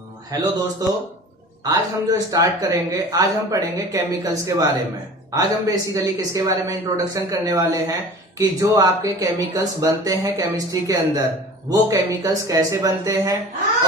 Hello दोस्तों, आज हम जो स्टार्ट करेंगे, आज हम पढ़ेंगे केमिकल्स के बारे में। आज हम बेसिकली किसके बारे में इंट्रोडक्शन करने वाले हैं कि जो आपके केमिकल्स बनते हैं केमिस्ट्री के अंदर, वो केमिकल्स कैसे बनते हैं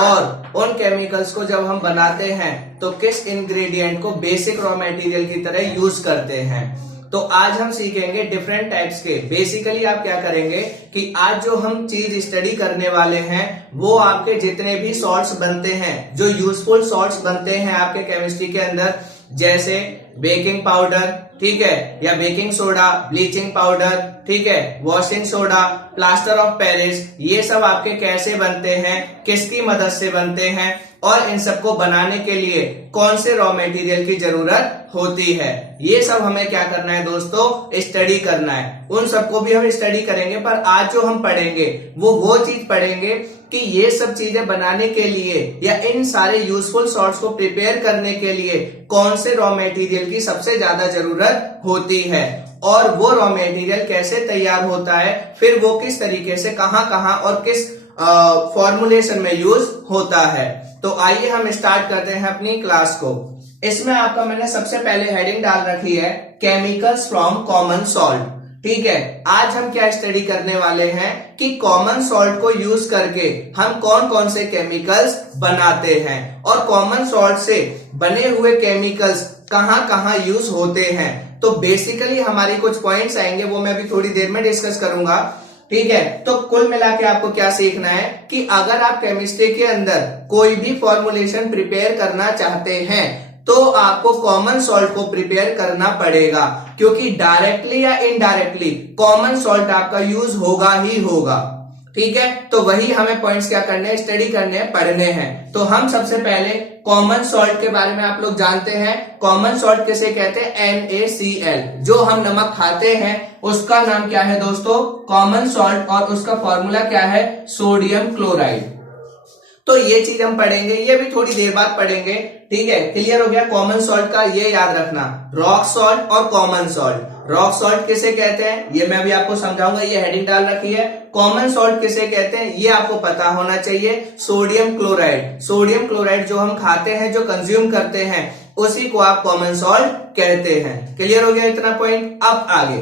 और उन केमिकल्स को जब हम बनाते हैं तो किस इंग्रेडिएंट को बेसिक रॉ मटेरियल की तरह यूज करते हैं। तो आज हम सीखेंगे डिफरेंट टाइप्स के। बेसिकली आप क्या करेंगे कि आज जो हम चीज स्टडी करने वाले हैं वो आपके जितने भी सॉल्ट्स बनते हैं, जो यूजफुल सॉल्ट्स बनते हैं आपके केमिस्ट्री के अंदर, जैसे बेकिंग पाउडर, ठीक है, या बेकिंग सोडा, ब्लीचिंग पाउडर, ठीक है, washing soda, plaster of Paris, ये सब आपके कैसे बनते हैं, किसकी मदद से बनते हैं और इन सबको बनाने के लिए कौन से रॉ मटेरियल की जरूरत होती है, ये सब हमें क्या करना है दोस्तों, स्टडी करना है। उन सबको भी हम स्टडी करेंगे, पर आज जो हम पढ़ेंगे वो चीज पढ़ेंगे कि ये सब चीजें बनाने के लिए या इन सारे यूजफुल सॉल्ट्स को प्रिपेयर करने के लिए कौन से रॉ मटेरियल की सबसे ज्यादा जरूरत होती है और वो रॉ मटेरियल कैसे तैयार होता है, फिर वो किस तरीके से कहां कहां और किस फॉर्मुलेशन में यूज होता है। तो आइए हम स्टार्ट करते हैं अपनी क्लास को। इसमें आपका मैंने सबसे पहले हेडिंग डाल रखी है केमिकल्स फ्रॉम कॉमन सॉल्ट, ठीक है। आज हम क्या स्टडी करने वाले हैं कि कॉमन सॉल्ट को यूज करके हम कौन कौन से केमिकल्स बनाते हैं और कॉमन सॉल्ट से बने हुए केमिकल्स कहां कहां यूज होते हैं। तो बेसिकली हमारी कुछ पॉइंट्स आएंगे, वो मैं अभी थोड़ी देर में डिस्कस करूंगा, ठीक है। तो कुल मिला के आपको क्या सीखना है कि अगर आप केमिस्ट्री के अंदर कोई भी फॉर्मुलेशन प्रिपेयर करना चाहते हैं तो आपको कॉमन सॉल्ट को प्रिपेयर करना पड़ेगा, क्योंकि डायरेक्टली या इनडायरेक्टली कॉमन सॉल्ट आपका यूज होगा ही होगा, ठीक है। तो वही हमें पॉइंट्स क्या करने हैं, स्टडी करने हैं, पढ़ने हैं। तो हम सबसे पहले कॉमन सॉल्ट के बारे में आप लोग जानते हैं। कॉमन सॉल्ट किसे कहते हैं? NaCl। जो हम नमक खाते हैं उसका नाम क्या है दोस्तों? कॉमन सॉल्ट, और उसका फॉर्मूला क्या है? Sodium chloride. तो ये चीज हम पढ़ेंगे, ये भी थोड़ी देर बाद पढ़ेंगे, ठीक है। क्लियर हो गया कॉमन सॉल्ट का? ये याद रखना, रॉक सॉल्ट और कॉमन सॉल्ट। रॉक सॉल्ट किसे कहते हैं ये मैं अभी आपको समझाऊंगा, ये हेडिंग डाल रखी है। कॉमन सॉल्ट किसे कहते हैं ये आपको पता होना चाहिए। सोडियम क्लोराइड, सोडियम क्लोराइड जो हम खाते हैं, जो कंज्यूम करते हैं, उसी को आप कॉमन सॉल्ट कहते हैं। क्लियर हो गया इतना पॉइंट? अब आगे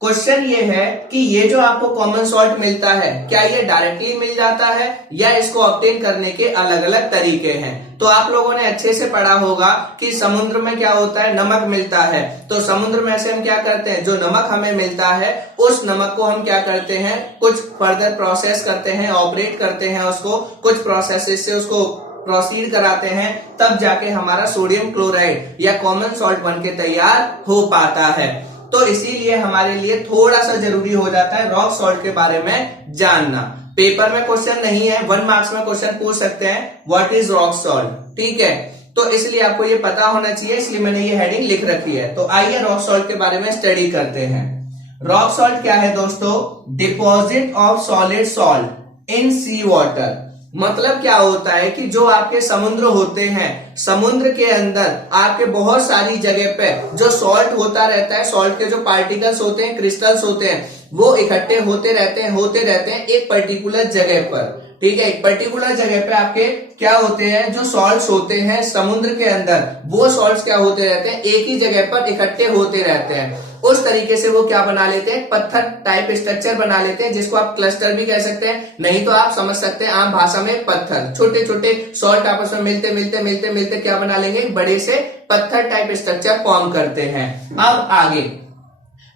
क्वेश्चन ये है कि ये जो आपको कॉमन सॉल्ट मिलता है, क्या ये डायरेक्टली मिल जाता है या इसको ऑब्टेन करने के अलग अलग तरीके हैं? तो आप लोगों ने अच्छे से पढ़ा होगा कि समुद्र में क्या होता है, नमक मिलता है। तो समुद्र में से हम क्या करते हैं, जो नमक हमें मिलता है उस नमक को हम क्या करते हैं, कुछ फर्दर प्रोसेस करते हैं, ऑपरेट करते हैं उसको, कुछ प्रोसेस से उसको प्रोसीड कराते हैं, तब जाके हमारा सोडियम क्लोराइड या कॉमन सॉल्ट बन के तैयार हो पाता है। तो इसीलिए हमारे लिए थोड़ा सा जरूरी हो जाता है रॉक सॉल्ट के बारे में जानना। पेपर में क्वेश्चन नहीं है, 1 मार्क्स में क्वेश्चन पूछ सकते हैं, व्हाट इज रॉक सॉल्ट, ठीक है। तो इसलिए आपको ये पता होना चाहिए, इसलिए मैंने ये हेडिंग लिख रखी है। तो आइए रॉक सॉल्ट के बारे में स्टडी करते हैं। रॉक सॉल्ट क्या है दोस्तों? Deposit of solid salt in sea water. मतलब क्या होता है कि जो आपके समुद्र होते हैं, समुद्र के अंदर आपके बहुत सारी जगह पे जो सॉल्ट होता रहता है, सॉल्ट के जो पार्टिकल्स होते हैं, क्रिस्टल्स होते हैं, वो इकट्ठे होते रहते हैं एक पर्टिकुलर जगह पर, ठीक है। एक पर्टिकुलर जगह पे आपके क्या होते हैं, जो सॉल्ट्स होते हैं समुद्र के अंदर, वो सॉल्ट्स क्या होते रहते हैं, एक ही जगह पर इकट्ठे होते रहते हैं। उस तरीके से वो क्या बना लेते हैं, पत्थर टाइप स्ट्रक्चर बना लेते हैं, जिसको आप क्लस्टर भी कह सकते हैं, नहीं तो आप समझ सकते हैं आम भाषा में पत्थर। छोटे छोटे सॉल्ट आपस में मिलते क्या बना लेंगे, बड़े से पत्थर टाइप स्ट्रक्चर फॉर्म करते हैं। अब आगे,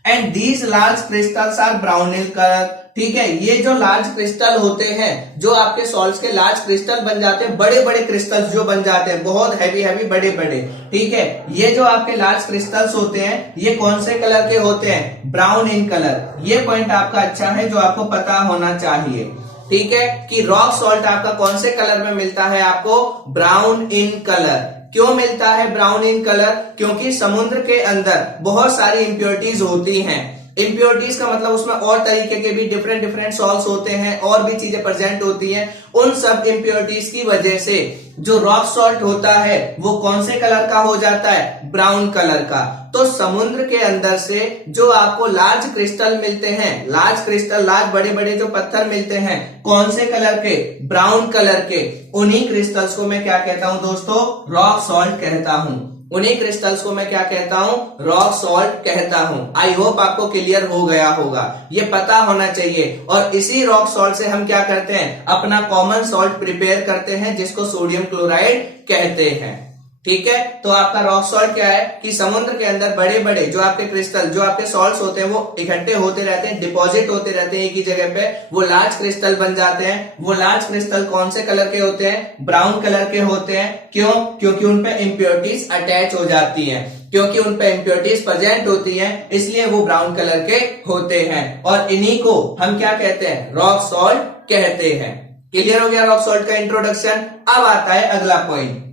and these large crystals are brown in colour, ठीक है। ये जो लार्ज क्रिस्टल होते हैं, जो आपके सॉल्ट्स के लार्ज क्रिस्टल बन जाते हैं, बड़े बड़े क्रिस्टल्स जो बन जाते हैं, बहुत हैवी बड़े बड़े, ठीक है। ये जो आपके लार्ज क्रिस्टल्स होते हैं, ये कौन से कलर के होते हैं? Brown in colour. ये पॉइंट आपका अच्छा है, जो आपको पता होना चाहिए, ठीक है, कि रॉक सॉल्ट आपका कौन से कलर में मिलता है? आपको ब्राउन इन कलर। क्यों मिलता है ब्राउन इन कलर? क्योंकि समुद्र के अंदर बहुत सारी इंप्योरिटीज होती हैं। इम्प्योरिटीज का मतलब उसमें और तरीके के भी डिफरेंट डिफरेंट सॉल्ट्स होते हैं और भी चीजें प्रेजेंट होती हैं। उन सब इम्प्योरिटीज की वजह से जो रॉक सॉल्ट होता है वो कौन से कलर का हो जाता है, ब्राउन कलर का। तो समुद्र के अंदर से जो आपको लार्ज क्रिस्टल मिलते हैं, लार्ज क्रिस्टल, लार्ज बड़े बड़े जो पत्थर मिलते हैं, कौन से कलर के, ब्राउन कलर के, उन्हीं क्रिस्टल्स को मैं क्या कहता हूं दोस्तों, रॉक सॉल्ट कहता हूं। उन्हीं क्रिस्टल्स को मैं क्या कहता हूं, रॉक सॉल्ट कहता हूं। आई होप आपको क्लियर हो गया होगा, ये पता होना चाहिए। और इसी रॉक सॉल्ट से हम क्या करते हैं, अपना कॉमन सॉल्ट प्रिपेयर करते हैं जिसको सोडियम क्लोराइड कहते हैं। ठीक है, तो आपका रॉक सॉल्ट क्या है कि समुद्र के अंदर बड़े बड़े जो आपके क्रिस्टल, जो आपके सॉल्ट्स होते हैं वो इकट्ठे होते रहते हैं, डिपॉजिट होते रहते हैं एक ही जगह पे, वो लार्ज क्रिस्टल बन जाते हैं। वो लार्ज क्रिस्टल कौन से कलर के होते हैं, ब्राउन कलर के होते हैं। क्यों, क्योंकि उनपे इम्प्योरिटीज अटैच हो जाती हैं, क्योंकि उन पे इम्प्योरिटीज प्रेजेंट होती हैं, इसलिए वो ब्राउन कलर के होते हैं। और इन्हीं को हम क्या कहते हैं, रॉक सॉल्ट कहते हैं। क्लियर हो गया रॉक सॉल्ट का इंट्रोडक्शन। अब आता है अगला पॉइंट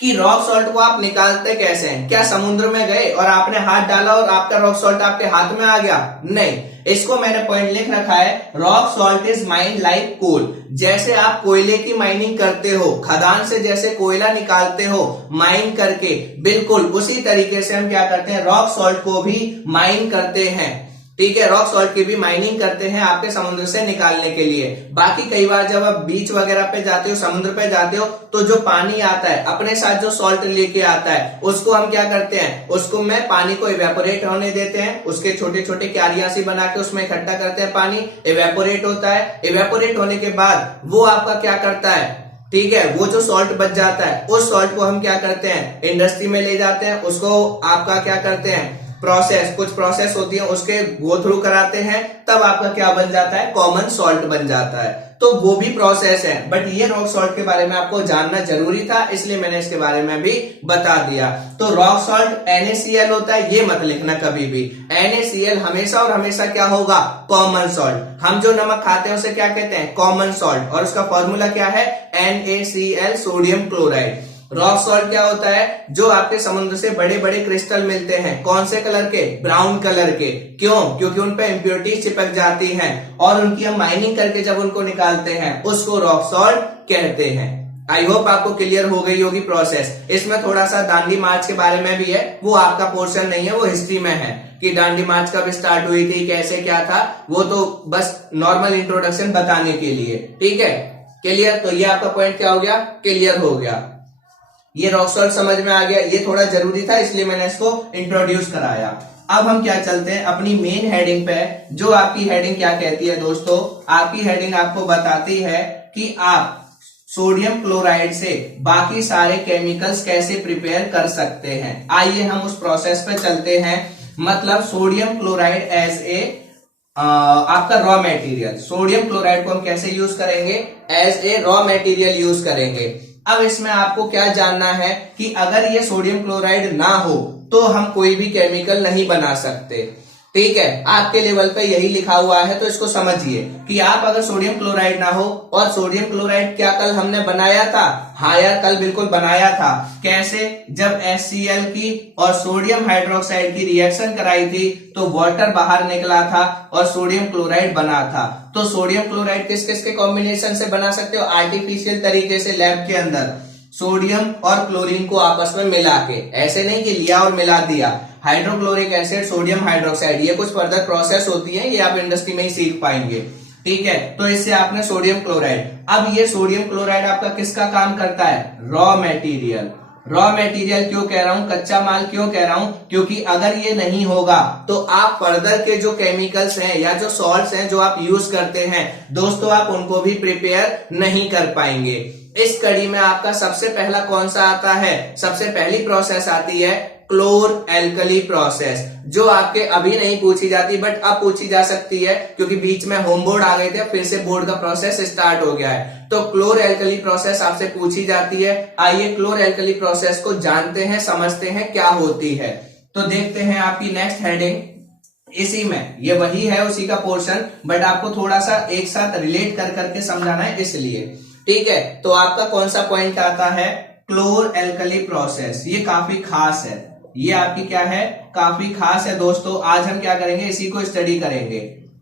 कि रॉक सॉल्ट को आप निकालते कैसे हैं। क्या समुद्र में गए और आपने हाथ डाला और आपका रॉक सॉल्ट आपके हाथ में आ गया? नहीं, इसको मैंने पॉइंट लिख रखा है, rock salt is mined like coal. जैसे आप कोयले की माइनिंग करते हो, खदान से जैसे कोयला निकालते हो माइन करके, बिल्कुल उसी तरीके से हम क्या करते हैं, रॉक सॉल्ट को भी माइन करते हैं। ठीक है, रॉक सॉल्ट की भी माइनिंग करते हैं आपके समुद्र से निकालने के लिए। बाकी कई बार जब आप बीच वगैरह पे जाते हो, समुद्र पे जाते हो, तो जो पानी आता है अपने साथ जो सॉल्ट लेके आता है उसको हम क्या करते हैं, उसको में पानी को इवेपोरेट होने देते हैं, उसके छोटे छोटे क्यारियां सी बना के उसमें इकट्ठा करते हैं, पानी इवेपोरेट होता है। इवेपोरेट होने के बाद वो आपका क्या करता है, ठीक है, वो जो सॉल्ट बच जाता है उस सॉल्ट को हम क्या करते हैं, इंडस्ट्री में ले जाते हैं, उसको आपका क्या करते हैं, प्रोसेस, कुछ प्रोसेस होती है उसके गो थ्रू कराते हैं, तब आपका क्या बन जाता है, कॉमन सॉल्ट बन जाता है। तो वो भी प्रोसेस है, बट ये रॉक सॉल्ट के बारे में आपको जानना जरूरी था, इसलिए मैंने इसके बारे में भी बता दिया। तो रॉक सॉल्ट NaCl होता है, ये मत लिखना कभी भी। NaCl हमेशा और हमेशा क्या होगा, कॉमन सॉल्ट। हम जो नमक खाते हैं उसे क्या कहते हैं, कॉमन सॉल्ट, और उसका फॉर्मूला क्या है, NaCl, sodium chloride. Rock salt क्या होता है, जो आपके समुद्र से बड़े बड़े क्रिस्टल मिलते हैं, कौन से कलर के, ब्राउन कलर के। क्यों, क्योंकि उन पे इम्प्योरिटीज चिपक जाती हैं और उनकी हम माइनिंग करके जब उनको निकालते हैं उसको रॉक सॉल्ट कहते हैं। आई होप आपको क्लियर हो गई होगी प्रोसेस। इसमें थोड़ा सा दांडी मार्च के बारे में भी है, वो आपका पोर्शन नहीं है, वो हिस्ट्री में है कि दांडी मार्च कब स्टार्ट हुई थी, कैसे क्या था, वो तो बस नॉर्मल इंट्रोडक्शन बताने के लिए। ठीक है, क्लियर। तो ये आपका पॉइंट क्या हो गया, क्लियर हो गया। ये रॉक सॉल्ट समझ में आ गया, ये थोड़ा जरूरी था इसलिए मैंने इसको इंट्रोड्यूस कराया। अब हम क्या चलते हैं अपनी मेन हेडिंग पे। जो आपकी हेडिंग क्या कहती है दोस्तों, आपकी हेडिंग आपको बताती है कि आप सोडियम क्लोराइड से बाकी सारे केमिकल्स कैसे प्रिपेयर कर सकते हैं। आइए हम उस प्रोसेस पे चलते हैं। मतलब सोडियम क्लोराइड एज ए आपका रॉ मटेरियल, सोडियम क्लोराइड को हम कैसे यूज करेंगे, as a raw material use करेंगे। अब इसमें आपको क्या जानना है कि अगर ये सोडियम क्लोराइड ना हो तो हम कोई भी केमिकल नहीं बना सकते। ठीक है, आपके लेवल पे यही लिखा हुआ है, तो इसको समझिए कि आप अगर सोडियम क्लोराइड ना हो, और सोडियम क्लोराइड क्या कल हमने बनाया था, हाँ यार कल बिल्कुल बनाया था। कैसे, जब HCl की और सोडियम हाइड्रोक्साइड की रिएक्शन कराई थी तो वाटर बाहर निकला था और सोडियम क्लोराइड बना था। तो सोडियम क्लोराइड किस किस के कॉम्बिनेशन से बना सकते हो, आर्टिफिशियल तरीके से लैब के अंदर, सोडियम और क्लोरीन को आपस में मिला के, ऐसे नहीं कि लिया और मिला दिया। हाइड्रोक्लोरिक एसिड, सोडियम हाइड्रोक्साइड, ये कुछ फर्दर प्रोसेस होती है, ये आप इंडस्ट्री में ही सीख पाएंगे। ठीक है, तो इससे आपने सोडियम क्लोराइड। अब ये सोडियम क्लोराइड आपका किसका काम करता है, रॉ मटेरियल। रॉ मटेरियल क्यों कह रहा हूं, कच्चा माल क्यों कह रहा हूं, क्योंकि अगर ये नहीं होगा तो आप फर्दर के जो केमिकल्स हैं या जो सॉल्ट्स हैं जो आप यूज करते हैं दोस्तों, आप उनको भी प्रिपेयर नहीं कर पाएंगे। इस कड़ी में आपका सबसे पहला कौन सा आता है, सबसे पहली प्रोसेस आती है क्लोर एल्कली प्रोसेस, जो आपके अभी नहीं पूछी जाती बट अब पूछी जा सकती है, क्योंकि बीच में होम बोर्ड आ गए थे, फिर से बोर्ड का प्रोसेस स्टार्ट हो गया है। तो क्लोर एल्कली प्रोसेस आपसे पूछी जाती है। आइए क्लोर एल्कली प्रोसेस को जानते हैं, समझते हैं क्या होती है। तो देखते हैं आपकी नेक्स्ट हेडिंग, इसी में ये वही है, उसी का पोर्शन, बट आपको थोड़ा सा एक साथ रिलेट कर करके समझाना है इसलिए। ठीक है, तो आपका कौन सा पॉइंट आता है, क्लोर एल्कली प्रोसेस। ये काफी खास है, ये आपकी क्या है, काफी खास है दोस्तों। आज हम क्या करेंगे, इसी को स्टडी करेंगे,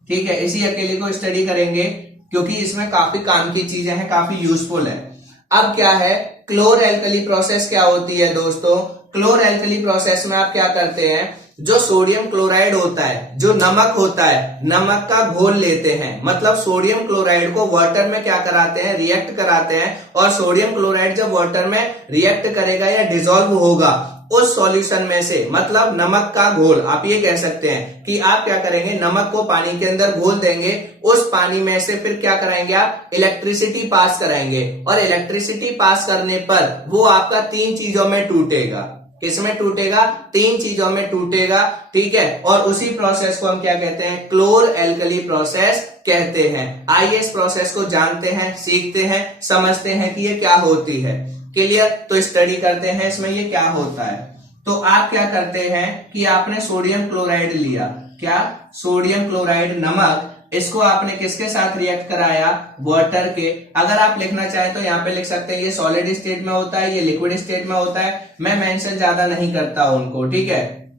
ठीक है, इसी अकेले को स्टडी करेंगे क्योंकि इसमें काफी काम की चीजें हैं, काफी यूजफुल है। अब क्या है, क्लोर एल्कली प्रोसेस क्या होती है दोस्तों। क्लोर एल्कली प्रोसेस में आप क्या करते हैं, जो सोडियम क्लोराइड होता है, जो नमक होता है, नमक का घोल लेते हैं, मतलब सोडियम क्लोराइड को वाटर में क्या कराते हैं, रिएक्ट कराते हैं, और सोडियम क्लोराइड जब वाटर में रिएक्ट करेगा या डिसॉल्व होगा उस सॉल्यूशन में से, मतलब नमक का घोल, आप ये कह सकते हैं कि आप क्या करेंगे, नमक को पानी के अंदर घोल देंगे, उस पानी में से फिर क्या कराएंगे, आप इलेक्ट्रिसिटी पास कराएंगे, और इलेक्ट्रिसिटी पास करने पर वो आपका 3 चीजों में टूटेगा। किसमें टूटेगा, 3 चीजों में टूटेगा, ठीक है। और उसी प्रोसेस को हम क्या कहते हैं, क्लोर एल्कली प्रोसेस कहते हैं। आइए इस प्रोसेस को जानते हैं, सीखते हैं, समझते हैं कि ये क्या होती है। क्लियर, तो स्टडी करते हैं इसमें ये क्या होता है। तो आप क्या करते हैं कि आपने सोडियम क्लोराइड लिया, क्या, सोडियम क्लोराइड नमक, इसको आपने किसके साथ रिएक्ट कराया, वाटर के। अगर आप लिखना चाहें तो यहाँ पे लिख सकते हैं ये सॉलिड स्टेट में होता है, ये लिक्विड स्टेट में होता है, मैं मेंशन ज्यादा नहीं करता उनको, ठीक है।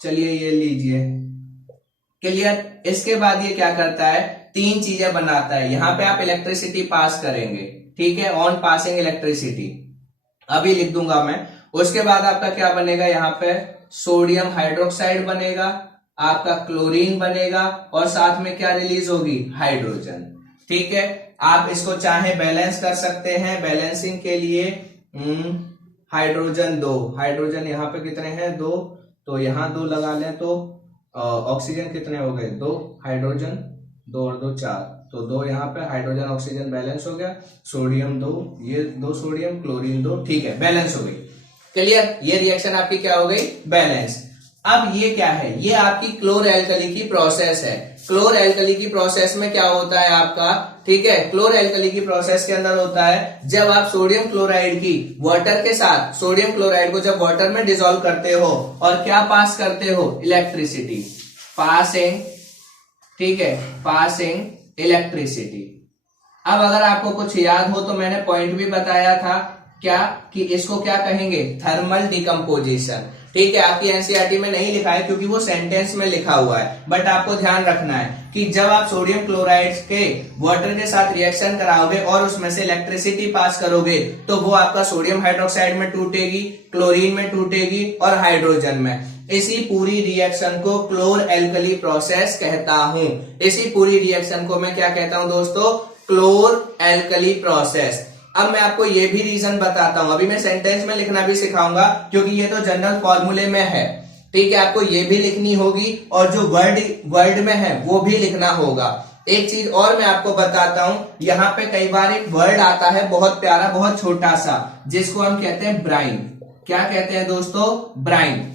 चलिए ये लीजिए, क्लियर। इसके बाद ये क्या करता है, 3 चीजें बनाता है। यहाँ पे आप इलेक्ट्रिसिटी पास करेंगे, ठीक है, ऑन पासिंग इलेक्ट्रिसिटी, अभी लिख दूंगा मैं। उसके बाद आपका क्या बनेगा, यहाँ पे सोडियम हाइड्रोक्साइड बनेगा, आपका क्लोरीन बनेगा, और साथ में क्या रिलीज होगी, हाइड्रोजन, ठीक है। आप इसको चाहे बैलेंस कर सकते हैं, बैलेंसिंग के लिए हाइड्रोजन 2, हाइड्रोजन यहाँ पे कितने हैं, 2, तो यहाँ 2 लगा लें, तो ऑक्सीजन कितने हो गए, 2, हाइड्रोजन 2 और 2 4, तो 2 यहाँ पे हाइड्रोजन ऑक्सीजन बैलेंस हो गया, सोडियम 2, ये 2 सोडियम, क्लोरीन 2, ठीक है, बैलेंस हो गई। क्लियर, ये रिएक्शन आपकी क्या हो गई, बैलेंस। अब ये क्या है, ये आपकी क्लोर एल्कली की प्रोसेस है। क्लोर एल्कली की प्रोसेस में क्या होता है आपका, ठीक है, क्लोर एल्कली की प्रोसेस के अंदर होता है, जब आप सोडियम क्लोराइड की वाटर के साथ, सोडियम क्लोराइड को जब वाटर में डिसॉल्व करते हो और क्या पास करते हो, इलेक्ट्रिसिटी पासिंग, ठीक है, पासिंग इलेक्ट्रिसिटी। अब अगर आपको कुछ याद हो तो मैंने पॉइंट भी बताया था, क्या, कि इसको क्या कहेंगे, थर्मल डिकम्पोजिशन, ठीक है। आपकी एनसीईआरटी में नहीं लिखा है क्योंकि वो सेंटेंस में लिखा हुआ है, बट आपको ध्यान रखना है कि जब आप सोडियम क्लोराइड के वाटर के साथ रिएक्शन कराओगे और उसमें से इलेक्ट्रिसिटी पास करोगे तो वो आपका सोडियम हाइड्रोक्साइड में टूटेगी, क्लोरीन में टूटेगी और हाइड्रोजन में। इसी पूरी रिएक्शन को क्लोर एल्कली प्रोसेस कहता हूं। इसी पूरी रिएक्शन को मैं क्या कहता हूं दोस्तों, क्लोर एल्कली प्रोसेस। अब मैं आपको ये भी रीजन बताता हूं, अभी मैं सेंटेंस में लिखना भी सिखाऊंगा क्योंकि ये तो जनरल फॉर्मूले में है, ठीक है। आपको ये भी लिखनी होगी और जो वर्ड में है वो भी लिखना होगा। एक चीज और मैं आपको बताता हूं, यहाँ पे कई बार एक वर्ड आता है बहुत प्यारा, बहुत छोटा सा, जिसको हम कहते हैं ब्राइन। क्या कहते हैं दोस्तों, ब्राइन।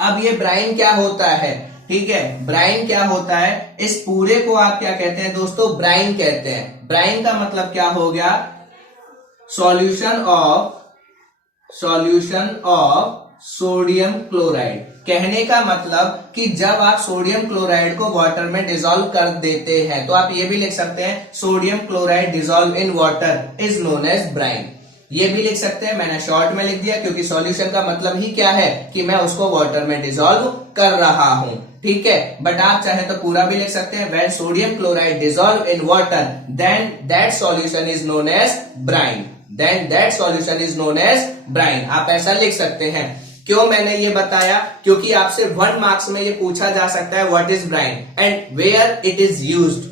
अब ये ब्राइन क्या होता है, ठीक है, ब्राइन क्या होता है, इस पूरे को आप क्या कहते हैं दोस्तों, ब्राइन कहते हैं। ब्राइन का मतलब क्या हो गया, सॉल्यूशन ऑफ सोडियम क्लोराइड। कहने का मतलब कि जब आप सोडियम क्लोराइड को वाटर में डिसॉल्व कर देते हैं, तो आप ये भी लिख सकते हैं, sodium chloride dissolve in water is known as brine. ये भी लिख सकते हैं, मैंने शॉर्ट में लिख दिया क्योंकि सॉल्यूशन का मतलब ही क्या है कि मैं उसको वाटर में डिसॉल्व कर रहा हूं, ठीक है। बट आप चाहे तो पूरा भी लिख सकते हैं, when sodium chloride dissolve in water then that solution is known as brine, then that solution is known as brine. आप ऐसा लिख सकते हैं। क्यों मैंने ये बताया, क्योंकि आपसे 1 मार्क्स में ये पूछा जा सकता है what is brine and where it is used,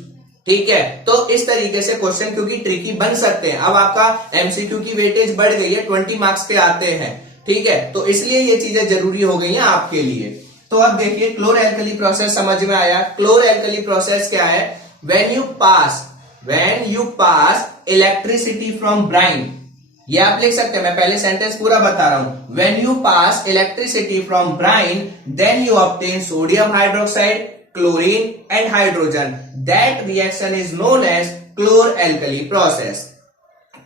ठीक है। तो इस तरीके से क्वेश्चन क्योंकि ट्रिकी बन सकते हैं। अब आपका एमसीक्यू की वेटेज बढ़ गई है, 20 मार्क्स के आते हैं, ठीक है, तो इसलिए ये चीजें जरूरी हो गई हैं आपके लिए। तो अब देखिए क्लोर एल्कली प्रोसेस समझ में आया। क्लोर एल्कली प्रोसेस क्या है, when you pass electricity from brine, ये आप लिख सकते हैं, मैं पहले सेंटेंस पूरा बता रहा हूं। When you pass electricity from brine then you obtain sodium hydroxide, chlorine and hydrogen, that reaction is known as chlor alkali process.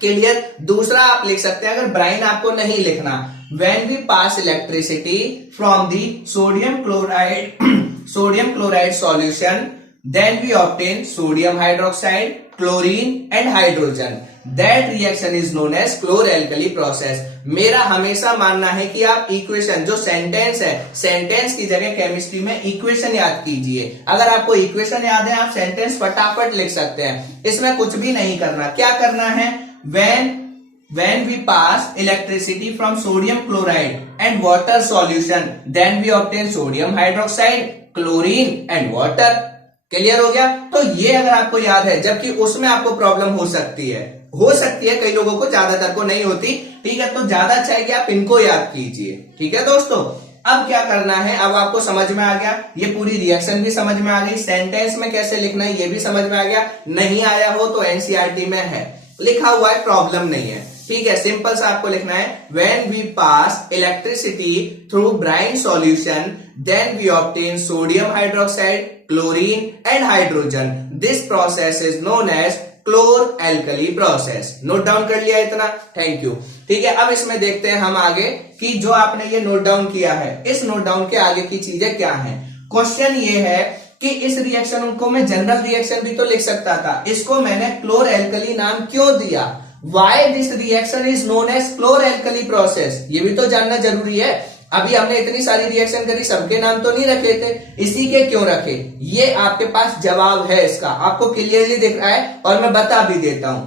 Clear. दूसरा आप लिख सकते हैं, अगर ब्राइन आपको नहीं लिखना, when we pass electricity from the sodium chloride solution then we obtain sodium hydroxide, chlorine and hydrogen, that reaction is known as chlor alkali process. मेरा हमेशा मानना है कि आप इक्वेशन, जो सेंटेंस है, सेंटेंस की जगह केमिस्ट्री में इक्वेशन याद कीजिए। अगर आपको इक्वेशन याद है आप सेंटेंस फटाफट लिख सकते हैं, इसमें कुछ भी नहीं करना। क्या करना है, when we pass electricity from sodium chloride and water solution, then we obtain sodium hydroxide, chlorine and water। Clear हो गया। तो ये अगर आपको याद है, जबकि उसमें आपको प्रॉब्लम हो सकती है कई लोगों को, ज्यादातर को नहीं होती, ठीक है। तो ज्यादा अच्छा है कि आप इनको याद कीजिए, ठीक है दोस्तों। अब क्या करना है, अब आपको समझ में आ गया, ये पूरी रिएक्शन भी समझ में आ गई, सेंटेंस में कैसे लिखना है ये भी समझ में आ गया। नहीं आया हो तो एनसीईआरटी में है, लिखा हुआ है, प्रॉब्लम नहीं है, ठीक है। सिंपल सा आपको लिखना है, when we pass electricity through brine solution then we obtain sodium hydroxide, chlorine and hydrogen. This process is known as chlor alkali process. Note down कर लिया इतना, थैंक यू, ठीक है। अब इसमें देखते हैं हम आगे कि जो आपने ये नोट डाउन किया है, इस नोट डाउन के आगे की चीजें क्या हैं। क्वेश्चन ये है कि इस रिएक्शन को मैं जनरल रिएक्शन भी तो लिख सकता था, इसको मैंने क्लोर एल्कली नाम क्यों दिया। Why this reaction is known as chlor alkali process, ये भी तो जानना जरूरी है। अभी हमने इतनी सारी रिएक्शन करी, सबके नाम तो नहीं रखे थे, इसी के क्यों रखे, ये आपके पास जवाब है इसका, आपको क्लियरली दिख रहा है और मैं बता भी देता हूं।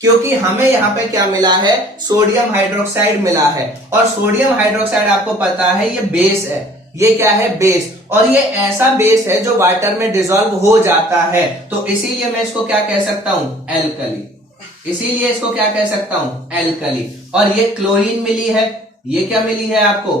क्योंकि हमें यहाँ पे क्या मिला है, सोडियम हाइड्रोक्साइड मिला है, और सोडियम हाइड्रोक्साइड आपको पता है ये बेस है, ये क्या है, बेस, और ये ऐसा बेस है जो वाटर में डिसॉल्व हो जाता है। तो इसीलिए मैं इसको क्या कह सकता हूं, एल्कली, इसीलिए इसको क्या कह सकता हूं, एल्कली। और ये क्लोरीन मिली है, ये क्या मिली है आपको,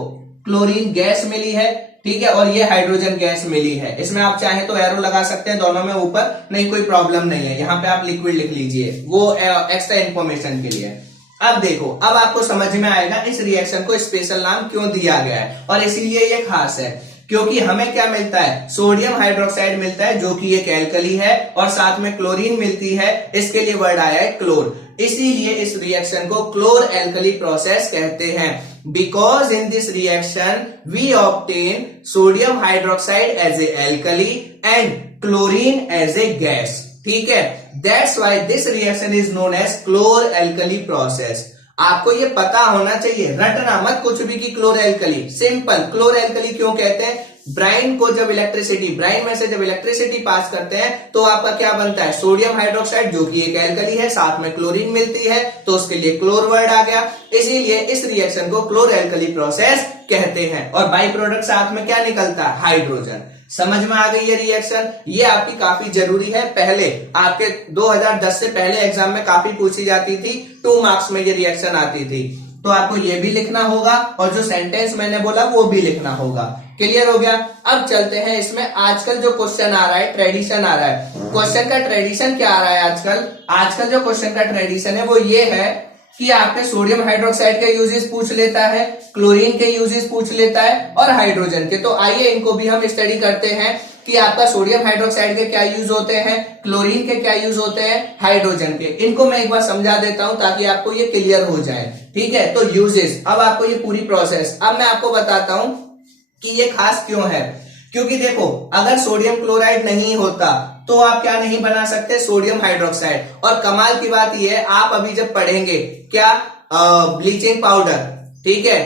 क्लोरीन गैस मिली है, ठीक है, और ये हाइड्रोजन गैस मिली है। इसमें आप चाहे तो एरो लगा सकते हैं दोनों में ऊपर, नहीं कोई प्रॉब्लम नहीं है, यहां पे आप लिक्विड लिख लीजिए, वो एक्स्ट्रा इंफॉर्मेशन के लिए। अब देखो, अब आपको समझ में आएगा इस रिएक्शन को स्पेशल नाम क्यों दिया गया है, और इसीलिए ये खास है क्योंकि हमें क्या मिलता है, सोडियम हाइड्रोक्साइड मिलता है जो कि एक एल्कली है, और साथ में क्लोरीन मिलती है, इसके लिए वर्ड आया है क्लोर। इसीलिए इस रिएक्शन को क्लोर एल्कली प्रोसेस कहते हैं। Because in this reaction we obtain sodium hydroxide as a alkali and chlorine as a gas, ठीक है। That's why this reaction is known as chlor alkali process. आपको ये पता होना चाहिए, रटना मत कुछ भी कि क्लोर एल्कली, सिंपल। क्लोर एल्कली क्यों कहते हैं, ब्राइन को जब इलेक्ट्रिसिटी, ब्राइन में से जब इलेक्ट्रिसिटी पास करते हैं तो आपका क्या बनता है, सोडियम हाइड्रोक्साइड जो कि एक एल्कली है, साथ में क्लोरीन मिलती है, तो उसके लिए क्लोर वर्ड आ गया। इसीलिए इस रिएक्शन को क्लोर एल्कली प्रोसेस कहते हैं। और बाई प्रोडक्ट साथ में क्या निकलता है, हाइड्रोजन। समझ में आ गई ये रिएक्शन, ये आपकी काफी जरूरी है। पहले आपके 2010 से पहले एग्जाम में काफी पूछी जाती थी, 2 मार्क्स में ये रिएक्शन आती थी, तो आपको ये भी लिखना होगा और जो सेंटेंस मैंने बोला वो भी लिखना होगा। क्लियर हो गया। अब चलते हैं इसमें, आजकल जो क्वेश्चन आ रहा है, ट्रेडिशन आ रहा है। क्वेश्चन का ट्रेडिशन क्या आ रहा है आजकल जो क्वेश्चन का ट्रेडिशन है वो ये है कि आपके सोडियम हाइड्रोक्साइड के यूजेस पूछ लेता है, क्लोरीन के यूजेस पूछ लेता है, और हाइड्रोजन के। तो आइए इनको भी हम स्टडी करते हैं कि आपका सोडियम हाइड्रोक्साइड के क्या यूज होते हैं, क्लोरीन के क्या यूज होते हैं, हाइड्रोजन के। इनको मैं एक बार समझा देता हूं ताकि आपको ये क्लियर हो जाए, ठीक है। तो यूजेस, अब आपको ये पूरी प्रोसेस, अब मैं आपको बताता हूं कि ये खास क्यों है। क्योंकि देखो, अगर सोडियम क्लोराइड नहीं होता तो आप क्या नहीं बना सकते, सोडियम हाइड्रोक्साइड। और कमाल की बात यह है, आप अभी जब पढ़ेंगे क्या, ब्लीचिंग पाउडर, ठीक है,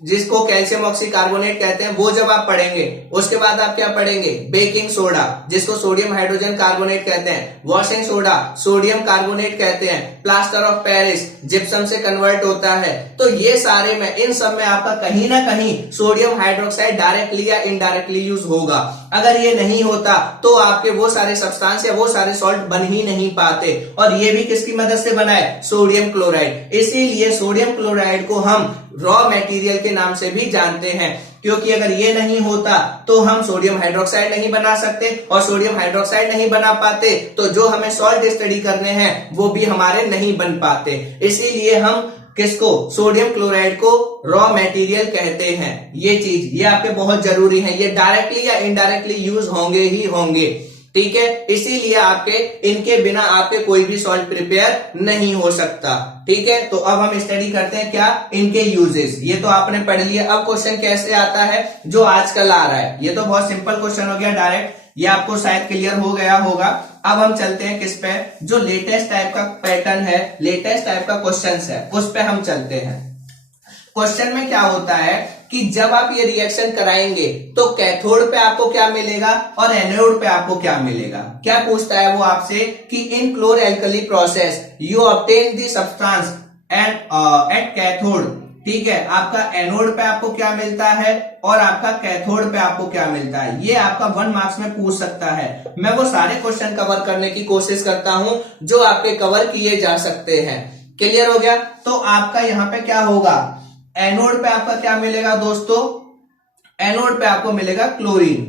जिसको कैल्शियम ऑक्सीकार्बोनेट कहते हैं, वो जब आप पढ़ेंगे उसके बाद आप क्या पढ़ेंगे, बेकिंग सोडा जिसको सोडियम हाइड्रोजन कार्बोनेट कहते हैं, वॉशिंग सोडा सोडियम कार्बोनेट कहते हैं, प्लास्टर ऑफ पेरिस जिप्सम से कन्वर्ट होता है। तो ये सारे में, इन सब में आपका कहीं ना कहीं सोडियम हाइड्रोक्साइड डायरेक्टली या इनडायरेक्टली यूज होगा। अगर ये नहीं होता तो आपके वो सारे सब्सटेंस या वो सारे सॉल्ट बन ही नहीं पाते। और ये भी किसकी मदद से बना है, सोडियम क्लोराइड। इसीलिए सोडियम क्लोराइड को हम रॉ मटेरियल के नाम से भी जानते हैं, क्योंकि अगर ये नहीं होता तो हम सोडियम हाइड्रोक्साइड नहीं बना सकते, और सोडियम हाइड्रोक्साइड नहीं बना पाते तो जो हमें सॉल्ट स्टडी करने हैं वो भी हमारे नहीं बन पाते। इसीलिए हम किसको, सोडियम क्लोराइड को रॉ मटेरियल कहते हैं। ये चीज, ये आपके बहुत जरूरी है, ये डायरेक्टली या इनडायरेक्टली यूज होंगे ही होंगे, ठीक है। इसीलिए आपके, इनके बिना आपके कोई भी सॉल्ट प्रिपेयर नहीं हो सकता, ठीक है। तो अब हम स्टडी करते हैं क्या, इनके यूजेस। ये तो आपने पढ़ लिया। अब क्वेश्चन कैसे आता है जो आजकल आ रहा है, ये तो बहुत सिंपल क्वेश्चन हो गया डायरेक्ट, ये आपको शायद क्लियर हो गया होगा। अब हम चलते हैं किस पे, जो लेटेस्ट टाइप का पैटर्न है, लेटेस्ट टाइप का क्वेश्चन है, उस पे हम चलते हैं। क्वेश्चन में क्या होता है कि जब आप ये रिएक्शन कराएंगे तो कैथोड पे आपको क्या मिलेगा और एनोड पे आपको क्या मिलेगा। क्या पूछता है वो आपसे कि in chlor alkali process you obtain the substance at cathode, ठीक है, आपका एनोड पे आपको क्या मिलता है और आपका कैथोड पे आपको क्या मिलता है। ये आपका 1 मार्क्स में पूछ सकता है। मैं वो सारे क्वेश्चन कवर करने की कोशिश करता हूं जो आपके कवर किए जा सकते हैं। क्लियर हो गया। तो आपका यहां पे क्या होगा, एनोड पे आपका क्या मिलेगा दोस्तों, एनोड पे आपको मिलेगा क्लोरीन,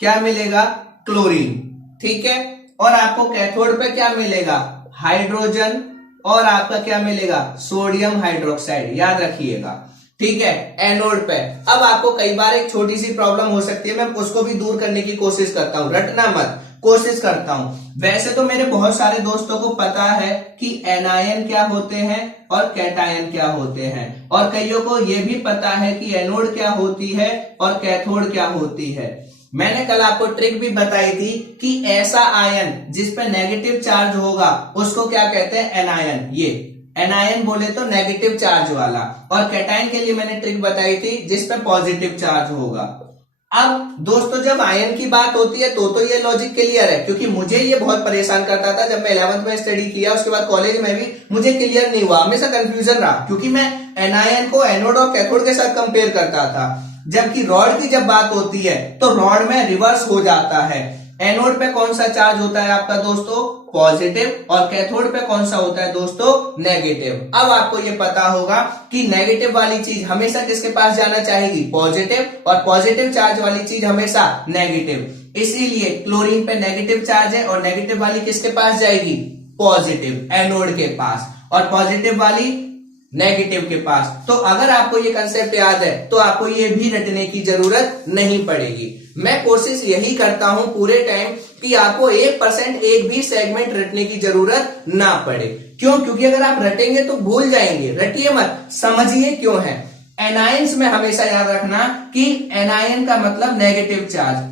क्या मिलेगा, क्लोरीन, ठीक है। और आपको कैथोड पे क्या मिलेगा, हाइड्रोजन, और आपका क्या मिलेगा, सोडियम हाइड्रोक्साइड, याद रखिएगा, ठीक है, एनोड पे। अब आपको कई बार एक छोटी सी प्रॉब्लम हो सकती है, मैं उसको भी दूर करने की कोशिश करता हूं, रटना मत, कोशिश करता हूं। वैसे तो मेरे बहुत सारे दोस्तों को पता है कि एनायन क्या होते हैं और कैटायन क्या होते हैं, और कईयों को यह भी पता है कि एनोड क्या होती है और कैथोड क्या होती है। मैंने कल आपको ट्रिक भी बताई थी कि ऐसा आयन जिस पे नेगेटिव चार्ज होगा उसको क्या कहते हैं, एनायन। ये एनायन बोले तो नेगेटिव चार्ज वाला, और कैटायन के लिए मैंने ट्रिक बताई थी जिस पे पॉजिटिव चार्ज होगा। अब दोस्तों जब आयन की बात होती है तो ये लॉजिक क्लियर है, क्योंकि मुझे ये बहुत परेशान करता था जब मैं 11th में स्टडी किया, उसके बाद कॉलेज में भी मुझे क्लियर नहीं हुआ, हमेशा कंफ्यूजन रहा, क्योंकि मैं एनायन को एनोड और कैथोड के साथ कंपेयर करता था। जबकि रॉड की जब बात होती है तो रॉड में रिवर्स हो जाता है, एनोड पे कौन सा चार्ज होता है आपका दोस्तों, पॉजिटिव, और कैथोड पे कौन सा होता है दोस्तों, नेगेटिव। अब आपको ये पता होगा कि नेगेटिव वाली चीज हमेशा किसके पास जाना चाहेगी, पॉजिटिव, और पॉजिटिव चार्ज वाली चीज हमेशा नेगेटिव। इसीलिए क्लोरीन पे नेगेटिव चार्ज है और नेगेटिव वाली किसके पास जाएगी, पॉजिटिव, एनोड के पास, और पॉजिटिव वाली नेगेटिव के पास। तो अगर आपको ये कंसेप्ट याद है तो आपको ये भी रटने की जरूरत नहीं पड़ेगी। मैं कोशिश यही करता हूं पूरे टाइम कि आपको 1% एक भी सेगमेंट रटने की जरूरत ना पड़े। क्यों, क्योंकि अगर आप रटेंगे तो भूल जाएंगे, रटिए मत, समझिए क्यों है। एनायंस में हमेशा याद रखना कि एनायन का मतलब नेगेटिव चार्ज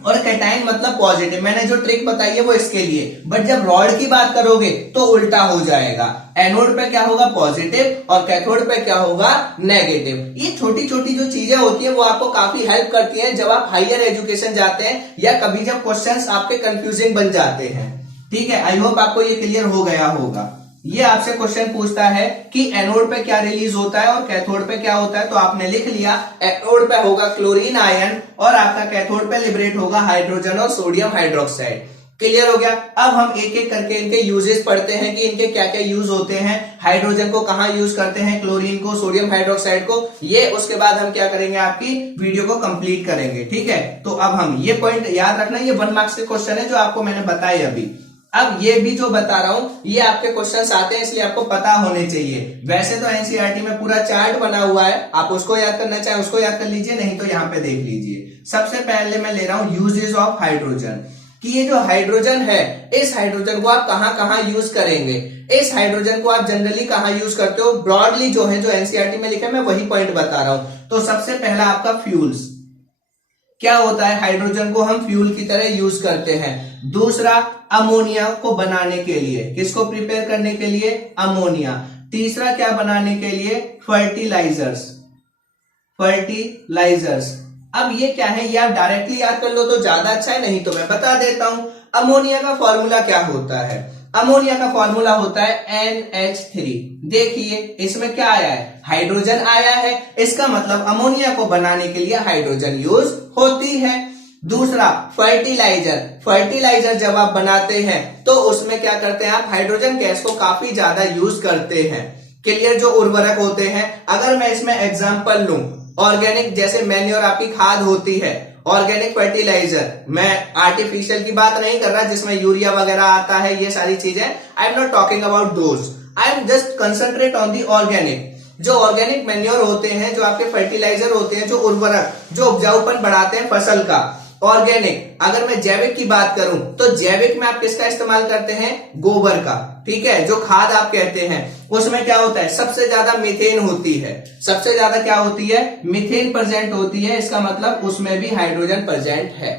और कैटायन मतलब पॉजिटिव। मैंने जो ट्रिक बताई है वो इसके लिए, बट जब रॉड की बात करोगे तो उल्टा हो जाएगा, एनोड पे क्या होगा, पॉजिटिव, और कैथोड पे क्या होगा, नेगेटिव। ये छोटी छोटी जो चीजें होती है वो आपको काफी हेल्प करती हैं जब आप हायर एजुकेशन जाते हैं या कभी जब क्वेश्चंस आपके कंफ्यूजिंग बन जाते हैं। ठीक है, आई होप आपको ये क्लियर हो गया होगा। ये आपसे क्वेश्चन पूछता है कि एनोड पे क्या रिलीज होता है और कैथोड पे क्या होता है, तो आपने लिख लिया एनोड पे होगा क्लोरीन आयन और आपका कैथोड पे लिबरेट होगा हाइड्रोजन और सोडियम हाइड्रोक्साइड। क्लियर हो गया। अब हम एक एक करके इनके यूजेस पढ़ते हैं कि इनके क्या क्या यूज होते हैं, हाइड्रोजन को कहां यूज करते हैं, क्लोरीन को, सोडियम हाइड्रोक्साइड को, ये उसके बाद हम क्या करेंगे, आपकी वीडियो को कंप्लीट करेंगे। ठीक है, तो अब हम ये पॉइंट याद रखना, ये 1 मार्क्स के क्वेश्चन है जो आपको मैंने बताए अभी। अब ये भी जो बता रहा हूं ये आपके क्वेश्चंस आते हैं इसलिए आपको पता होने चाहिए। वैसे तो एनसीईआरटी में पूरा चार्ट बना हुआ है, आप उसको याद करना चाहें उसको याद कर लीजिए, नहीं तो यहाँ पे देख लीजिए। सबसे पहले मैं ले रहा हूं यूजेस ऑफ हाइड्रोजन, कि ये जो हाइड्रोजन है इस हाइड्रोजन को आप कहां कहां यूज करेंगे, इस हाइड्रोजन को आप जनरली कहां यूज करते हो, ब्रॉडली जो है जो एनसीईआरटी में लिखा है मैं वही पॉइंट बता रहा हूं। तो सबसे पहला आपका फ्यूल्स, क्या होता है, हाइड्रोजन को हम फ्यूल की तरह यूज करते हैं। दूसरा अमोनिया को बनाने के लिए, किसको प्रिपेयर करने के लिए, अमोनिया। तीसरा क्या बनाने के लिए, फर्टिलाइजर्स, फर्टिलाइजर्स। अब ये क्या है, ये आप डायरेक्टली याद कर लो तो ज्यादा अच्छा है, नहीं तो मैं बता देता हूं। अमोनिया का फॉर्मूला क्या होता है, अमोनिया का फॉर्मूला होता है NH3। देखिए इसमें क्या आया है, हाइड्रोजन आया है, इसका मतलब अमोनिया को बनाने के लिए हाइड्रोजन यूज होती है। दूसरा फर्टिलाइजर, फर्टिलाइजर जब आप बनाते हैं तो उसमें क्या करते हैं आप, हाइड्रोजन गैस को काफी ज्यादा यूज करते हैं। क्लियर, जो उर्वरक होते हैं, अगर मैं इसमें एग्जांपल लूं, ऑर्गेनिक जैसे मैन्योर आपकी खाद होती है, ऑर्गेनिक फर्टिलाइजर, मैं आर्टिफिशियल की बात नहीं कर रहा जिसमें यूरिया वगैरह आता है, ये सारी चीजें, I am not talking about those, I am just concentrate on the organic. जो ऑर्गेनिक मैन्योर होते हैं, जो आपके फर्टिलाइजर होते हैं, जो उर्वरक, जो उपजाऊपन बढ़ाते हैं फसल का, ऑर्गेनिक। अगर मैं जैविक की बात करूं तो जैविक में आप किसका इस्तेमाल करते हैं, गोबर का। ठीक है, जो खाद आप कहते हैं उसमें क्या होता है, सबसे ज्यादा मीथेन होती है, सबसे ज्यादा क्या होती है, मीथेन प्रेजेंट होती है, इसका मतलब उसमें भी हाइड्रोजन प्रेजेंट है।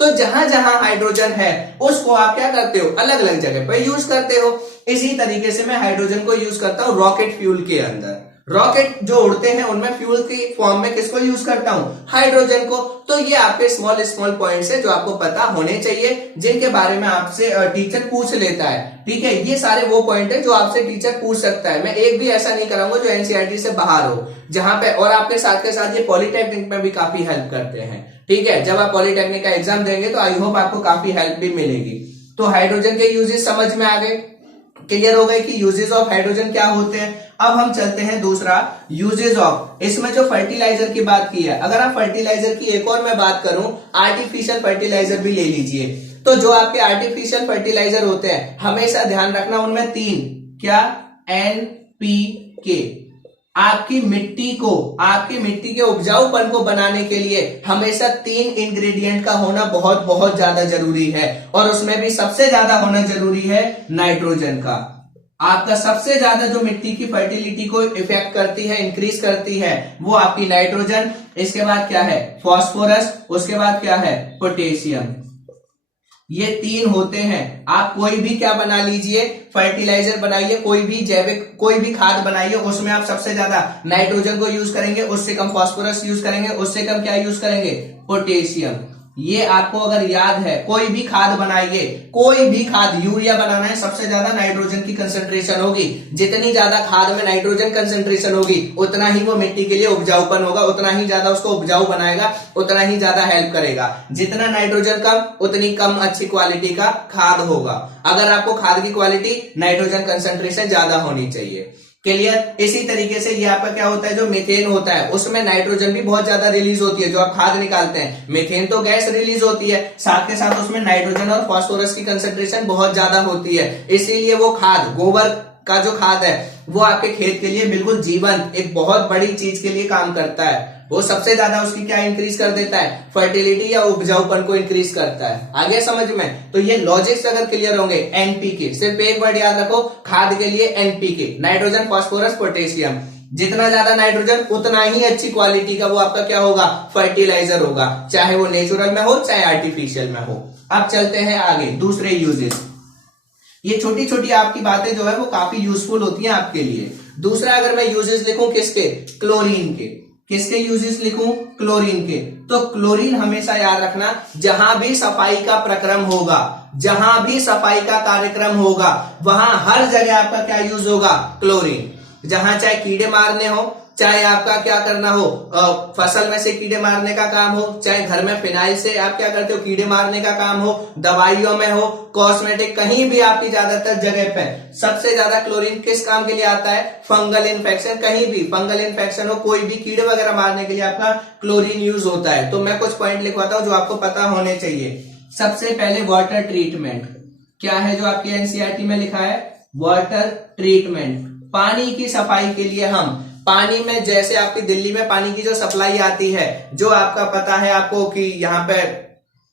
तो जहां जहां हाइड्रोजन है उसको आप क्या करते हो, अलग अलग जगह पर यूज करते हो। इसी तरीके से मैं हाइड्रोजन को यूज करता हूं रॉकेट फ्यूल के अंदर। रॉकेट जो उड़ते हैं उनमें फ्यूल की फॉर्म में किसको यूज करता हूं, हाइड्रोजन को। तो ये आपके स्मॉल स्मॉल पॉइंट्स है जो आपको पता होने चाहिए, जिनके बारे में आपसे टीचर पूछ लेता है। ठीक है, ये सारे वो पॉइंट है जो आपसे टीचर पूछ सकता है। मैं एक भी ऐसा नहीं कराऊंगा जो एनसीईआरटी से बाहर हो, जहां पे और आपके साथ के साथ ये पॉलिटेक्निक में भी काफी हेल्प करते हैं। ठीक है, जब आप पॉलिटेक्निक का एग्जाम देंगे तो आई होप आपको काफी हेल्प भी मिलेगी। तो हाइड्रोजन के यूजेस समझ में आ गए, क्लियर हो गए कि यूजेस ऑफ हाइड्रोजन क्या होते हैं। अब हम चलते हैं दूसरा यूजेस ऑफ, इसमें जो फर्टिलाइजर की बात की है, अगर आप फर्टिलाइजर की एक और मैं बात करूं, आर्टिफिशियल फर्टिलाइजर भी ले लीजिए। तो जो आपके आर्टिफिशियल फर्टिलाइजर होते हैं हमेशा ध्यान रखना उनमें 3 क्या, NPK, आपकी मिट्टी के उपजाऊपन को बनाने के लिए हमेशा 3 इंग्रेडिएंट का होना बहुत बहुत ज्यादा जरूरी है, और उसमें भी सबसे ज्यादा होना जरूरी है नाइट्रोजन का। आपका सबसे ज्यादा जो मिट्टी की फर्टिलिटी को इफेक्ट करती है, इंक्रीज करती है, वो आपकी नाइट्रोजन, इसके बाद क्या है फॉस्फोरस, उसके बाद क्या है पोटेशियम। ये 3 होते हैं। आप कोई भी क्या बना लीजिए, फर्टिलाइजर बनाइए, कोई भी जैविक कोई भी खाद बनाइए, उसमें आप सबसे ज्यादा नाइट्रोजन को यूज करेंगे, उससे कम फॉस्फोरस यूज करेंगे, उससे कम क्या यूज करेंगे, पोटेशियम। ये आपको अगर याद है, कोई भी खाद बनाइए, कोई भी खाद, यूरिया बनाना है, सबसे ज्यादा नाइट्रोजन की कंसंट्रेशन होगी। जितनी ज्यादा खाद में नाइट्रोजन कंसंट्रेशन होगी उतना ही वो मिट्टी के लिए उपजाऊपन होगा, उतना ही ज्यादा उसको उपजाऊ बनाएगा, उतना ही ज्यादा हेल्प करेगा। जितना नाइट्रोजन कम उतनी कम अच्छी क्वालिटी का खाद होगा। अगर आपको खाद की क्वालिटी, नाइट्रोजन कंसंट्रेशन ज्यादा होनी चाहिए। क्लियर। इसी तरीके से ये आपका क्या होता है, जो मीथेन होता है उसमें नाइट्रोजन भी बहुत ज्यादा रिलीज होती है। जो आप खाद निकालते हैं, मीथेन तो गैस रिलीज होती है, साथ के साथ उसमें नाइट्रोजन और फास्फोरस की कंसंट्रेशन बहुत ज्यादा होती है। इसीलिए वो खाद, गोबर का जो खाद है, वो आपके खेत के लिए बिल्कुल जीवन, एक बहुत बड़ी चीज के लिए काम करता है। वो सबसे ज्यादा उसकी क्या इंक्रीज कर देता है, फर्टिलिटी या उपजाऊपन को इंक्रीज करता है। आगे समझ में, तो ये लॉजिक्स अगर क्लियर होंगे, एनपीके, सिर्फ एक वर्ड याद रखो, खाद के लिए एनपीके, नाइट्रोजन फास्फोरस पोटेशियम। जितना ज्यादा नाइट्रोजन उतना ही अच्छी क्वालिटी का वो आपका क्या होगा, फर्टिलाइजर होगा, चाहे वो नेचुरल में हो चाहे आर्टिफिशियल में हो। अब चलते हैं आगे दूसरे यूजेस। ये छोटी छोटी आपकी बातें जो है वो काफी यूजफुल होती हैं आपके लिए। दूसरा अगर मैं यूजेस लिखूं किसके, क्लोरीन के, किसके यूजेस लिखूं, क्लोरीन के। तो क्लोरीन हमेशा याद रखना, जहां भी सफाई का प्रक्रम होगा, जहां भी सफाई का कार्यक्रम होगा, वहां हर जगह आपका क्या यूज होगा, क्लोरीन। जहां चाहे कीड़े मारने हो, चाहे आपका क्या करना हो, फसल में से कीड़े मारने का काम हो, चाहे घर में फिनाइल से आप क्या करते हो, कीड़े मारने का काम हो, दवाइयों में हो, कॉस्मेटिक, कहीं भी आपकी ज्यादातर जगह पे सबसे ज्यादा क्लोरीन किस काम के लिए आता है, फंगल इन्फेक्शन, कहीं भी फंगल इन्फेक्शन हो, कोई भी कीड़े वगैरह मारने के लिए आपका क्लोरीन यूज होता है। तो मैं कुछ पॉइंट लिखवाता हूं जो आपको पता होने चाहिए। सबसे पहले वाटर ट्रीटमेंट क्या है, जो आपकी एनसीईआरटी में लिखा है, वाटर ट्रीटमेंट, पानी की सफाई के लिए हम पानी में, जैसे आपकी दिल्ली में पानी की जो सप्लाई आती है, जो आपका पता है आपको कि यहाँ पे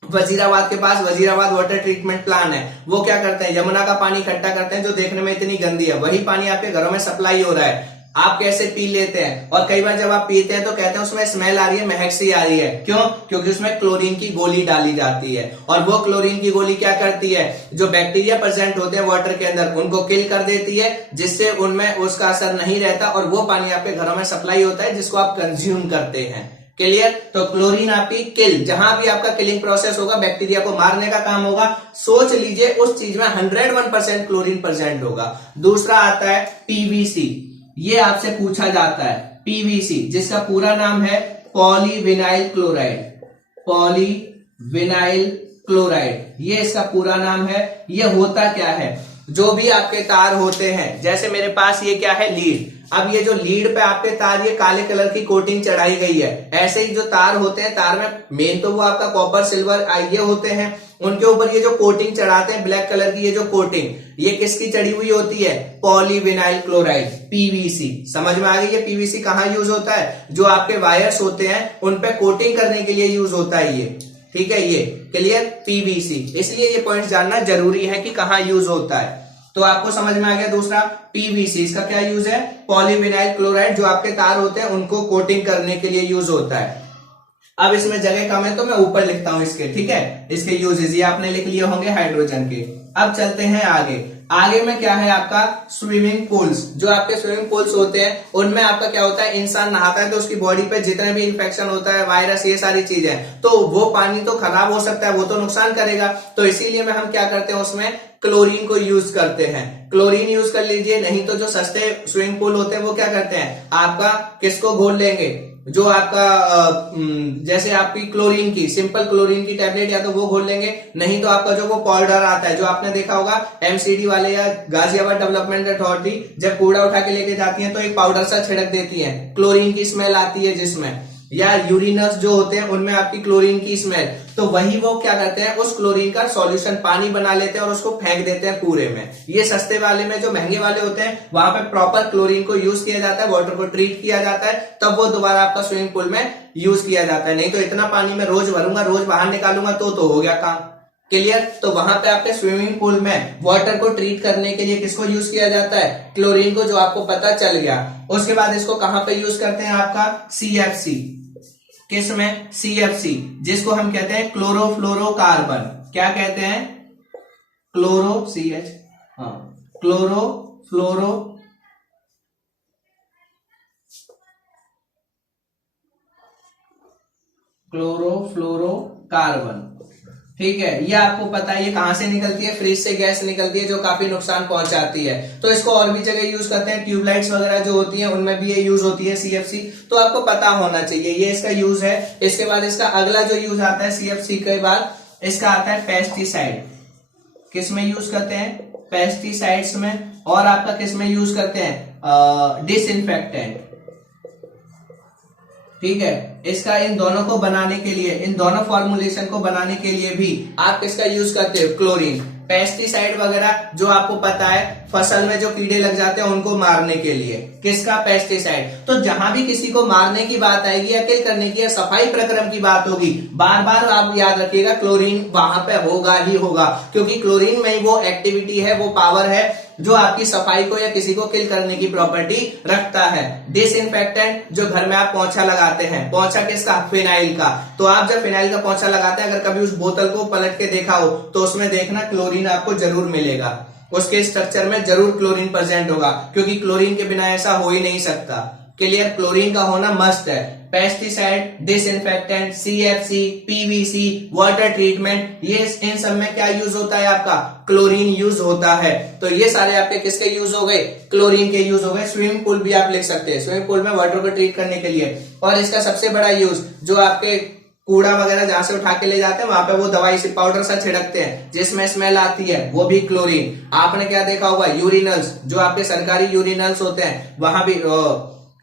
वजीराबाद के पास वजीराबाद वाटर ट्रीटमेंट प्लान है, वो क्या करते हैं, यमुना का पानी इकट्ठा करते हैं जो देखने में इतनी गंदी है, वही पानी आपके घरों में सप्लाई हो रहा है। आप कैसे पी लेते हैं, और कई बार जब आप पीते हैं तो कहते हैं उसमें स्मेल आ रही है, महक सी आ रही है, क्यों, क्योंकि उसमें क्लोरीन की गोली डाली जाती है। और वो क्लोरीन की गोली क्या करती है, जो बैक्टीरिया प्रेजेंट होते हैं वाटर के अंदर उनको किल कर देती है, जिससे उनमें उसका असर नहीं रहता, और वो पानी आपके घरों में सप्लाई होता है जिसको आप कंज्यूम करते हैं। क्लियर। तो क्लोरीन आपकी किल, जहां भी आपका किलिंग प्रोसेस होगा, बैक्टीरिया को मारने का काम होगा, सोच लीजिए उस चीज में 101% क्लोरीन प्रेजेंट होगा। दूसरा आता है पीवीसी, ये आपसे पूछा जाता है, पीवीसी जिसका पूरा नाम है पॉलीविनाइल क्लोराइड, पॉलीविनाइल क्लोराइड, ये इसका पूरा नाम है। ये होता क्या है, जो भी आपके तार होते हैं, जैसे मेरे पास ये क्या है, लीड, अब ये जो लीड पे आपके तार ये काले कलर की कोटिंग चढ़ाई गई है, ऐसे ही जो तार होते हैं, तार में मेन तो वो आपका कॉपर सिल्वर ये होते हैं, उनके ऊपर ये जो कोटिंग चढ़ाते हैं ब्लैक कलर की, ये जो कोटिंग, ये किसकी चढ़ी हुई होती है, पॉलीविनाइल क्लोराइड, पीवीसी। समझ में आ गई ये पीवीसी कहाँ यूज होता है, जो आपके वायर्स होते हैं उन पे कोटिंग करने के लिए यूज होता है ये, ठीक है, ये क्लियर, पीवीसी। इसलिए ये पॉइंट जानना जरूरी है कि कहाँ यूज होता है। तो आपको समझ में आ गया। दूसरा पीवीसी, इसका क्या यूज है, पॉलीविनाइल क्लोराइड, जो आपके तार होते हैं उनको कोटिंग करने के लिए यूज होता है। अब इसमें जगह कम है तो मैं ऊपर लिखता हूं इसके, ठीक है, इसके यूजेस ये आपने लिख लिए होंगे हाइड्रोजन के। अब चलते हैं आगे। आगे में क्या है आपका स्विमिंग पूल्स। जो आपके स्विमिंग पूल्स होते हैं उनमें आपका क्या होता है, इंसान नहाता है तो उसकी बॉडी पे जितने भी इंफेक्शन होता है, वायरस, ये सारी चीजें, तो वो पानी तो खराब हो सकता है, वो तो नुकसान करेगा। तो इसीलिए में हम क्या करते हैं, उसमें क्लोरीन को यूज करते हैं। क्लोरीन यूज कर लीजिए, नहीं तो जो सस्ते स्विमिंग पूल होते हैं वो क्या करते हैं, आपका किसको घोल लेंगे, जो आपका जैसे आपकी क्लोरीन की, सिंपल क्लोरीन की टैबलेट, या तो वो घोल लेंगे, नहीं तो आपका जो वो पाउडर आता है, जो आपने देखा होगा एमसीडी वाले या गाजियाबाद डेवलपमेंट अथॉरिटी जब कूड़ा उठा के लेके जाती है तो एक पाउडर सा छिड़क देती है, क्लोरीन की स्मेल आती है जिसमें, या यूरिनस जो होते हैं उनमें आपकी क्लोरीन की स्मेल, तो वही वो क्या करते हैं, उस क्लोरीन का सॉल्यूशन पानी बना लेते हैं और उसको फेंक देते हैं कूड़े में। ये सस्ते वाले में, जो महंगे वाले होते हैं वहां पे प्रॉपर क्लोरीन को यूज किया जाता है, वाटर को ट्रीट किया जाता है, तब वो दोबारा आपका स्विमिंग पूल में यूज किया जाता है। नहीं तो इतना पानी में रोज भरूंगा, रोज बाहर निकालूंगा तो हो गया काम। क्लियर। तो वहां पे आपके स्विमिंग पूल में वाटर को ट्रीट करने के लिए किसको यूज किया जाता है, क्लोरीन को, जो आपको पता चल गया। उसके बाद इसको कहां पे यूज करते हैं, आपका CFC, किसमें, CFC, जिसको हम कहते हैं क्लोरोफ्लोरोकार्बन। क्या कहते हैं, क्लोरो CH, हाँ, क्लोरोफ्लोरोकार्बन, ठीक है। ये आपको पता है ये कहां से निकलती है, फ्रिज से गैस निकलती है जो काफी नुकसान पहुंचाती है। तो इसको और भी जगह यूज करते हैं, ट्यूबलाइट्स वगैरह जो होती हैं उनमें भी ये यूज होती है CFC, तो आपको पता होना चाहिए ये इसका यूज है। इसके बाद इसका अगला जो यूज आता है CFC के बाद, इसका आता है पेस्टिसाइड। किसमें यूज करते हैं, पेस्टिसाइड्स में। और आपका किसमें यूज करते हैं, डिसइंफेक्टेंट, ठीक है। इसका इन दोनों को बनाने के लिए, इन दोनों फॉर्मुलेशन को बनाने के लिए भी आप किसका यूज करते हो, क्लोरीन। पेस्टिसाइड वगैरह जो आपको पता है फसल में जो कीड़े लग जाते हैं उनको मारने के लिए, किसका, पेस्टिसाइड। तो जहां भी किसी को मारने की बात आएगी या किल करने की या सफाई प्रक्रम की बात होगी, बार बार आप याद रखिएगा क्लोरीन वहां पे होगा ही होगा, क्योंकि क्लोरीन में वो एक्टिविटी है, वो पावर है जो आपकी सफाई को या किसी को किल करने की प्रॉपर्टी रखता है। डिसइंफेक्टेंट, जो घर में आप पोंछा लगाते हैं, पोंछा किसका, फिनाइल का, तो आप जब फिनाइल का पोंछा लगाते हैं, अगर कभी उस बोतल को पलट के देखा हो तो उसमें देखना क्लोरीन आपको जरूर मिलेगा, उसके स्ट्रक्चर में जरूर क्लोरीन प्रेजेंट होगा, क्योंकि क्लोरीन के बिना ऐसा हो ही नहीं सकता। क्लियर, क्लोरीन का होना मस्ट है। Pesticide, disinfectant, CFC, PVC, water treatment, ये इन सब में क्या यूज होता है, आपका क्लोरीन यूज होता है। तो ये सारे आपके किसके यूज हो गए, क्लोरीन के यूज हो गए। स्विमिंग पूल भी आप लिख सकते हैं, स्विमिंग पूल में वाटर को ट्रीट करने के लिए। और इसका सबसे बड़ा यूज, जो आपके कूड़ा वगैरह जहां से उठा के ले जाते हैं वहां पे वो दवाई से पाउडर सा छिड़कते हैं जिसमें स्मेल आती है, वो भी क्लोरीन। आपने क्या देखा होगा, यूरिनल्स, जो आपके सरकारी यूरिनल्स होते हैं वहां भी,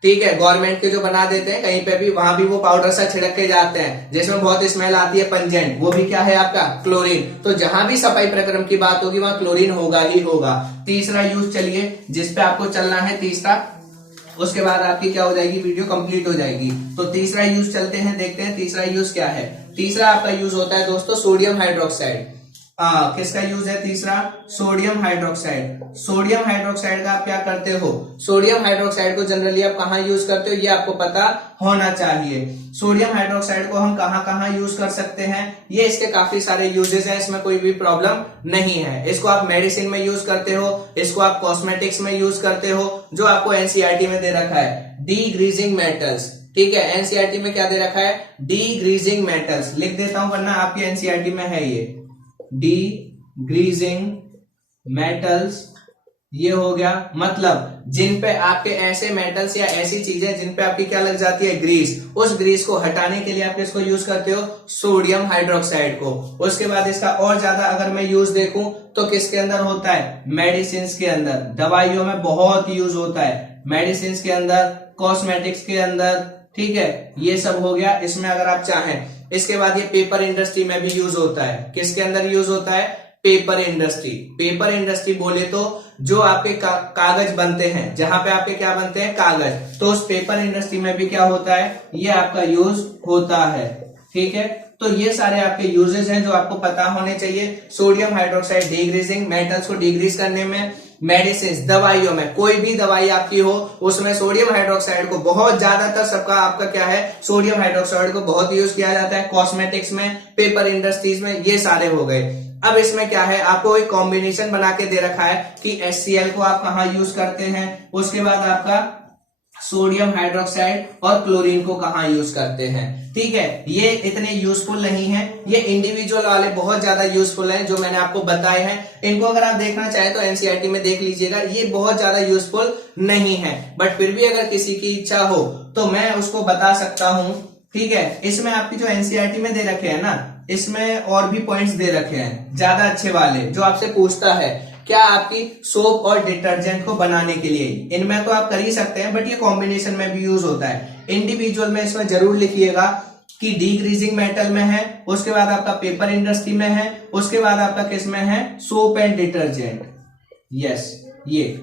ठीक है, गवर्नमेंट के जो बना देते हैं कहीं पे भी, वहां भी वो पाउडर सा छिड़क के जाते हैं जिसमें बहुत स्मेल आती है, पंजेंट, वो भी क्या है आपका, क्लोरीन। तो जहां भी सफाई प्रक्रम की बात होगी वहां क्लोरीन होगा ही होगा। तीसरा यूज चलिए जिसपे आपको चलना है, तीसरा, उसके बाद आपकी क्या हो जाएगी, वीडियो कंप्लीट हो जाएगी। तो तीसरा यूज चलते हैं, देखते हैं तीसरा यूज क्या है। तीसरा आपका यूज होता है दोस्तों सोडियम हाइड्रोक्साइड। किसका यूज है तीसरा, सोडियम हाइड्रोक्साइड। सोडियम हाइड्रोक्साइड का आप क्या करते हो, सोडियम हाइड्रोक्साइड को जनरली आप कहाँ यूज करते हो ये आपको पता होना चाहिए। सोडियम हाइड्रोक्साइड को हम कहाँ कहाँ यूज कर सकते हैं, ये इसके काफी सारे यूजेस हैं, इसमें कोई भी प्रॉब्लम नहीं है। इसको आप मेडिसिन में यूज करते हो, इसको आप कॉस्मेटिक्स में यूज करते हो, जो आपको एनसीईआरटी में दे रखा है, डीग्रीजिंग मेटल्स, ठीक है। एनसीईआरटी में क्या दे रखा है, डीग्रीजिंग मेटल्स, लिख देता हूं वरना आपकी एनसीईआरटी में है ये, डीग्रीजिंग मेटल्स, ये हो गया, मतलब जिन पे आपके ऐसे मेटल्स या ऐसी चीजें जिन पे आपकी क्या लग जाती है, ग्रीस, उस ग्रीस को हटाने के लिए आप किसको यूज करते हो, सोडियम हाइड्रोक्साइड को। उसके बाद इसका और ज्यादा अगर मैं यूज देखूं तो किसके अंदर होता है, मेडिसिन के अंदर, दवाइयों में बहुत यूज होता है, मेडिसिन के अंदर, कॉस्मेटिक्स के अंदर, ठीक है, ये सब हो गया इसमें अगर आप चाहें। इसके बाद ये पेपर इंडस्ट्री में भी यूज होता है, किसके अंदर यूज होता है, पेपर इंडस्ट्री। पेपर इंडस्ट्री बोले तो जो आपके कागज बनते हैं, जहां पे आपके क्या बनते हैं, कागज, तो उस पेपर इंडस्ट्री में भी क्या होता है, ये आपका यूज होता है, ठीक है। तो ये सारे आपके यूजेस हैं जो आपको पता होने चाहिए। सोडियम हाइड्रोक्साइड डीग्रीजिंग, मेटल्स को डिग्रीज करने में, मेडिसिन, दवाइयों में, कोई भी दवाई आपकी हो उसमें सोडियम हाइड्रोक्साइड को बहुत ज्यादातर सबका आपका क्या है, सोडियम हाइड्रोक्साइड को बहुत यूज किया जाता है। कॉस्मेटिक्स में, पेपर इंडस्ट्रीज में, ये सारे हो गए। अब इसमें क्या है, आपको एक कॉम्बिनेशन बना के दे रखा है कि HCl को आप कहाँ यूज करते हैं, उसके बाद आपका सोडियम हाइड्रोक्साइड और क्लोरीन को कहाँ यूज करते हैं। ठीक है, ये इतने यूजफुल नहीं है, ये इंडिविजुअल वाले बहुत ज्यादा यूजफुल हैं जो मैंने आपको बताए हैं। इनको अगर आप देखना चाहें तो एनसीईआरटी में देख लीजिएगा, ये बहुत ज्यादा यूजफुल नहीं है, बट फिर भी अगर किसी की इच्छा हो तो मैं उसको बता सकता हूं। ठीक है, इसमें आपकी जो एनसीईआरटी में दे रखे हैं ना, इसमें और भी पॉइंट्स दे रखे हैं ज्यादा अच्छे वाले, जो आपसे पूछता है क्या आपकी सोप और डिटर्जेंट को बनाने के लिए, इनमें तो आप कर ही सकते हैं बट ये कॉम्बिनेशन में भी यूज होता है। इंडिविजुअल में इसमें जरूर लिखिएगा कि डीग्रीजिंग मेटल में है, उसके बाद आपका पेपर इंडस्ट्री में है, उसके बाद आपका किस में है, सोप एंड डिटर्जेंट। यस, ये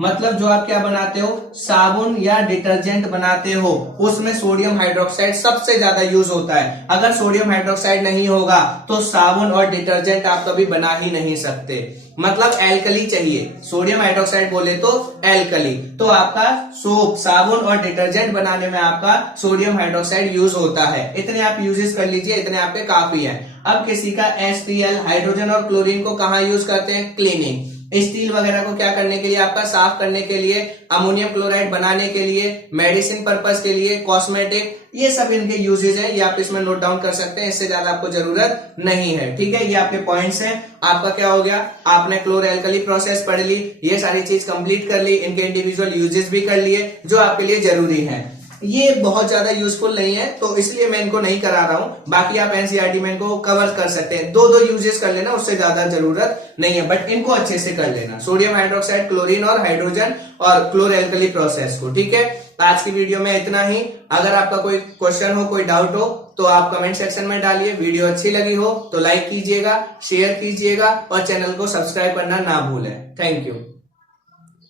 मतलब जो आप क्या बनाते हो, साबुन या डिटर्जेंट बनाते हो, उसमें सोडियम हाइड्रोक्साइड सबसे ज्यादा यूज होता है। अगर सोडियम हाइड्रोक्साइड नहीं होगा तो साबुन और डिटर्जेंट आप कभी बना ही नहीं सकते। मतलब एल्कली चाहिए, सोडियम हाइड्रोक्साइड बोले तो एल्कली, तो आपका सोप, साबुन और डिटर्जेंट बनाने में आपका सोडियम हाइड्रोक्साइड यूज होता है। इतने आप यूजेस कर लीजिए, इतने आपके काफी है। अब किसी का HCl, हाइड्रोजन और क्लोरीन को कहाँ यूज करते हैं, क्लीनिंग, स्टील वगैरह को क्या करने के लिए, आपका साफ करने के लिए, अमोनियम क्लोराइड बनाने के लिए, मेडिसिन पर्पस के लिए, कॉस्मेटिक, ये सब इनके यूजेज हैं। ये आप इसमें नोट डाउन कर सकते हैं, इससे ज्यादा आपको जरूरत नहीं है। ठीक है, ये आपके पॉइंट्स हैं। आपका क्या हो गया, आपने क्लोरोएल्कली प्रोसेस पढ़ ली, ये सारी चीज कंप्लीट कर ली, इनके इंडिविजुअल यूजेस भी कर लिए जो आपके लिए जरूरी है। ये बहुत ज्यादा यूजफुल नहीं है तो इसलिए मैं इनको नहीं करा रहा हूं, बाकी आप एनसीईआरटी में इनको कवर कर सकते हैं। दो यूजेस कर लेना, उससे ज्यादा जरूरत नहीं है, बट इनको अच्छे से कर लेना, सोडियम हाइड्रोक्साइड, क्लोरीन और हाइड्रोजन और क्लोरोएल्कली प्रोसेस को। ठीक है, आज की वीडियो में इतना ही। अगर आपका कोई क्वेश्चन हो, कोई डाउट हो तो आप कमेंट सेक्शन में डालिए। वीडियो अच्छी लगी हो तो लाइक कीजिएगा, शेयर कीजिएगा और चैनल को सब्सक्राइब करना ना भूलें। Thank you.